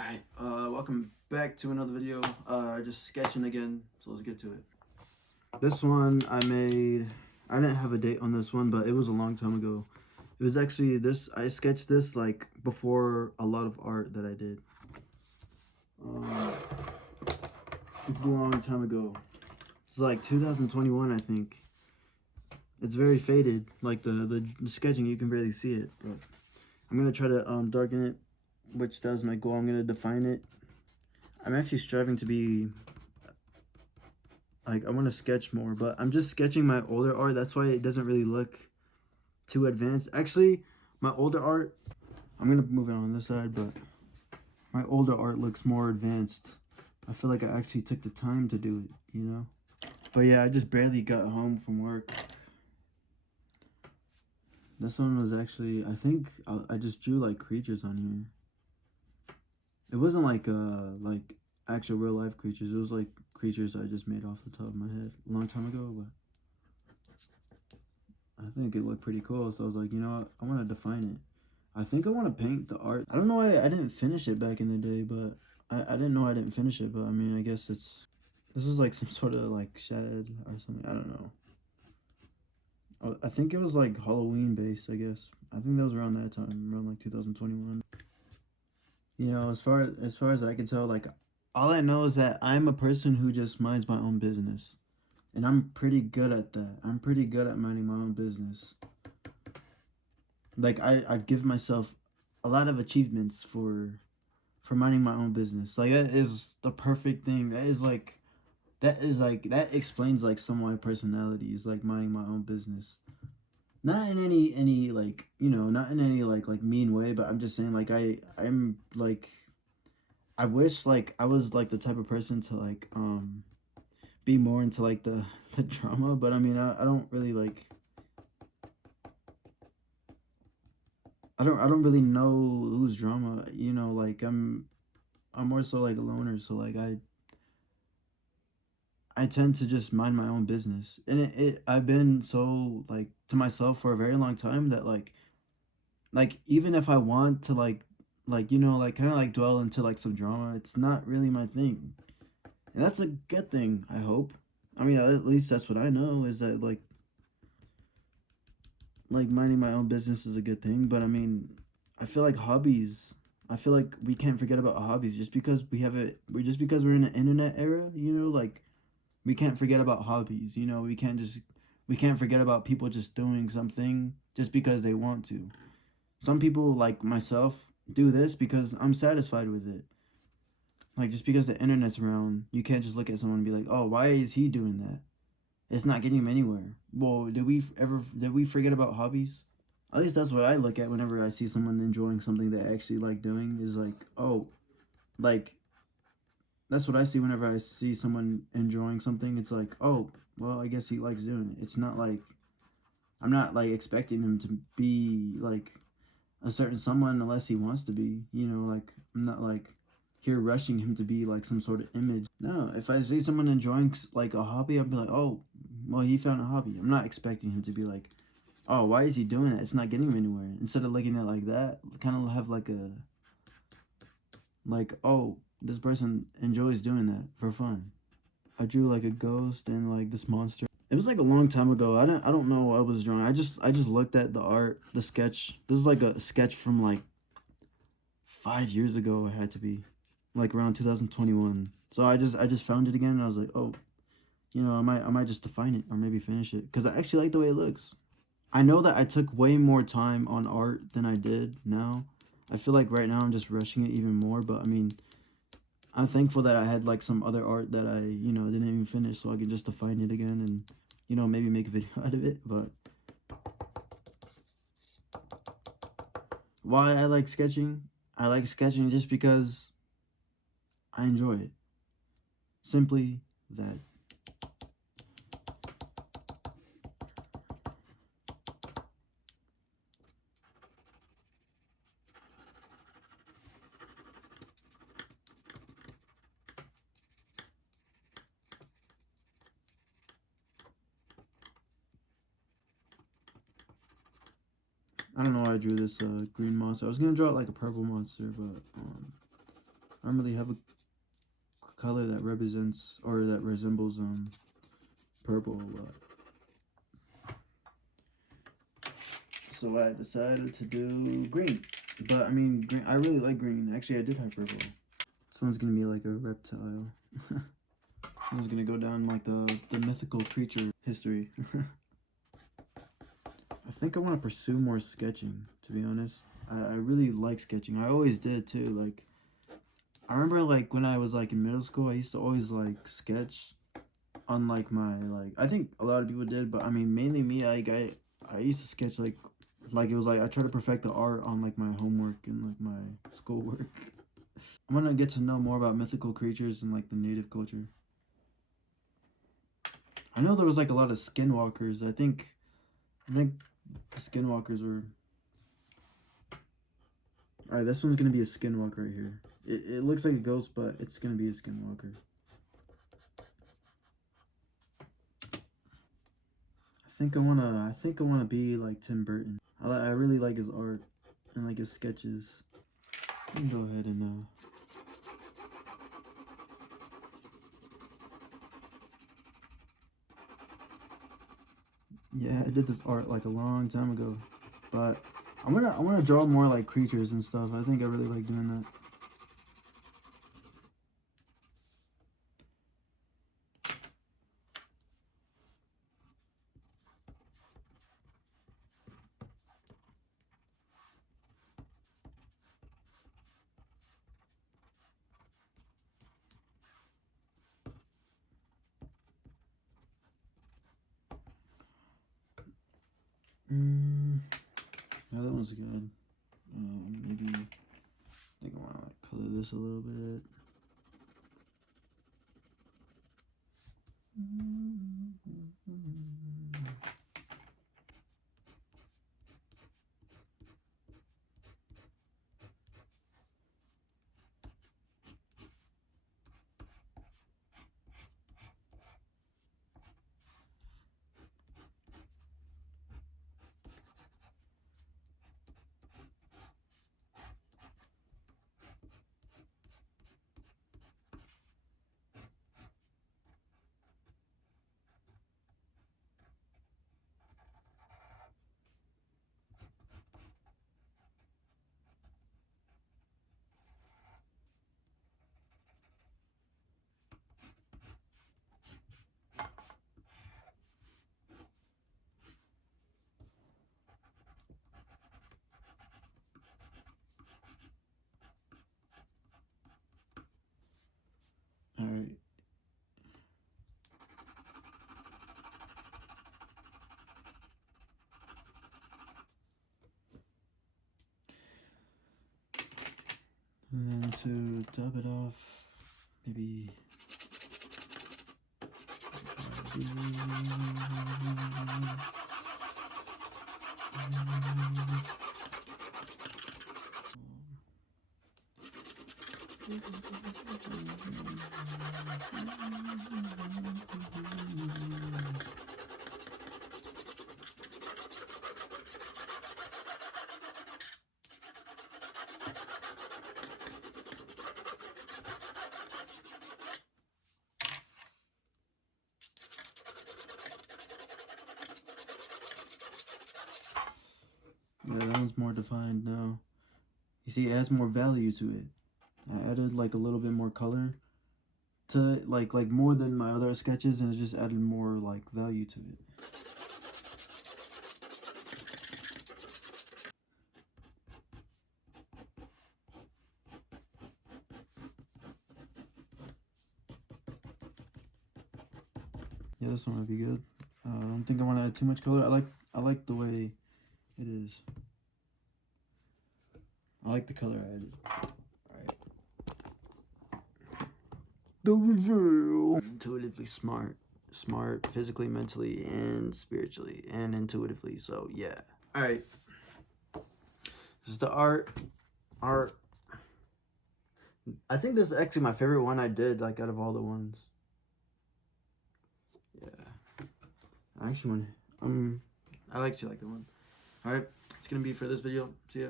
Alright, welcome back to another video. Just sketching again, so let's get to it. This one I didn't have a date on this one, but it was a long time ago. It was actually I sketched this like before a lot of art that I did. It's a long time ago. It's like 2021, I think. It's very faded, like the sketching, you can barely see it, but I'm gonna try to darken it, which that was my goal. I'm gonna define it. I'm actually striving to be, like, I want to sketch more, but I'm just sketching my older art. That's why it doesn't really look too advanced. Actually, my older art, I'm going to move it on this side, but my older art looks more advanced. I feel like I actually took the time to do it, you know? But yeah, I just barely got home from work. This one was actually, I think I just drew like creatures on here. It wasn't like actual real life creatures. It was like creatures I just made off the top of my head a long time ago, but I think it looked pretty cool. So I was like, you know what? I want to define it. I think I want to paint the art. I don't know why I didn't finish it back in the day, but I didn't know I didn't finish it. But I mean, I guess this is like some sort of like shed or something. I don't know. I think it was like Halloween based, I guess. I think that was around that time, around like 2021. You know, as far as I can tell, like, all I know is that I'm a person who just minds my own business. And I'm pretty good at that. I'm pretty good at minding my own business. Like, I'd give myself a lot of achievements for minding my own business. Like, that is the perfect thing. That explains like some of my personality is like minding my own business. Not in any like, you know, not in any like mean way, but I'm just saying like I'm like, I wish like I was like the type of person to like be more into like the drama, but I mean I don't really like, I don't really know who's drama, you know, like I'm more so like a loner, so like I tend to just mind my own business. And I've been so like to myself for a very long time that like even if I want to like you know, like kind of like dwell into like some drama, it's not really my thing. And that's a good thing, I hope. I mean, at least that's what I know, is that like minding my own business is a good thing. But I mean, I feel like hobbies, I feel like we can't forget about hobbies just because we're just because we're in an internet era, you know, like we can't forget about hobbies, you know, we can't forget about people just doing something just because they want to. Some people like myself do this because I'm satisfied with it. Like, just because the internet's around, you can't just look at someone and be like, oh, why is he doing that? It's not getting him anywhere. Well, did we forget about hobbies? At least that's what I look at whenever I see someone enjoying something they actually like doing, is like, oh, like, that's what I see whenever I see someone enjoying something. It's like, oh, well, I guess he likes doing it. It's not like, I'm not like expecting him to be like a certain someone unless he wants to be, you know, like, I'm not like here rushing him to be like some sort of image. No, if I see someone enjoying like a hobby, I'll be like, oh, well, he found a hobby. I'm not expecting him to be like, oh, why is he doing that? It's not getting him anywhere. Instead of looking at it like that, kind of have like a, like, oh, this person enjoys doing that for fun. I drew like a ghost and like this monster. It was like a long time ago. I don't know what I was drawing. I just looked at the art, the sketch. This is like a sketch from like 5 years ago. It had to be like around 2021. So I just found it again and I was like, oh, you know, I might just define it or maybe finish it because I actually like the way it looks. I know that I took way more time on art than I did now. I feel like right now I'm just rushing it even more, but I mean, I'm thankful that I had like some other art that I, you know, didn't even finish, so I can just define it again and, you know, maybe make a video out of it. But why I like sketching? I like sketching just because I enjoy it. Simply that. I don't know why I drew this green monster. I was gonna draw it like a purple monster, but I don't really have a color that represents or that resembles purple a lot. So I decided to do green. But I mean, green. I really like green. Actually, I did have purple. This one's gonna be like a reptile. This one's gonna go down like the mythical creature history. I think I want to pursue more sketching, to be honest. I really like sketching. I always did too. Like, I remember like when I was like in middle school, I used to always like sketch on like my like. I think a lot of people did, but I mean mainly me. I used to sketch like it was like I try to perfect the art on like my homework and like my schoolwork. I'm gonna get to know more about mythical creatures and like the native culture. I know there was like a lot of skinwalkers. I think the skinwalkers were. Alright, this one's gonna be a skinwalker right here. It looks like a ghost, but it's gonna be a skinwalker. I think I wanna be like Tim Burton. I really like his art and like his sketches. Let me go ahead and yeah, I did this art like a long time ago, but I wanna draw more like creatures and stuff. I think I really like doing that. Yeah, that one's good. Maybe I think I wanna like color this a little bit. Alright. And then to top it off, maybe. Yeah, that one's more defined now. You see, it adds more value to it. I added like a little bit more color to like more than my other sketches, and it just added more like value to it. Yeah, this one would be good. I don't think I want to add too much color. I like the way it is. I like the color I added. Alright. The review. Intuitively smart. Smart physically, mentally, and spiritually, and intuitively. So yeah. Alright. This is the art. Art. I think this is actually my favorite one I did, like out of all the ones. Yeah. I actually want I actually like the one. Alright. It's gonna be for this video. See ya.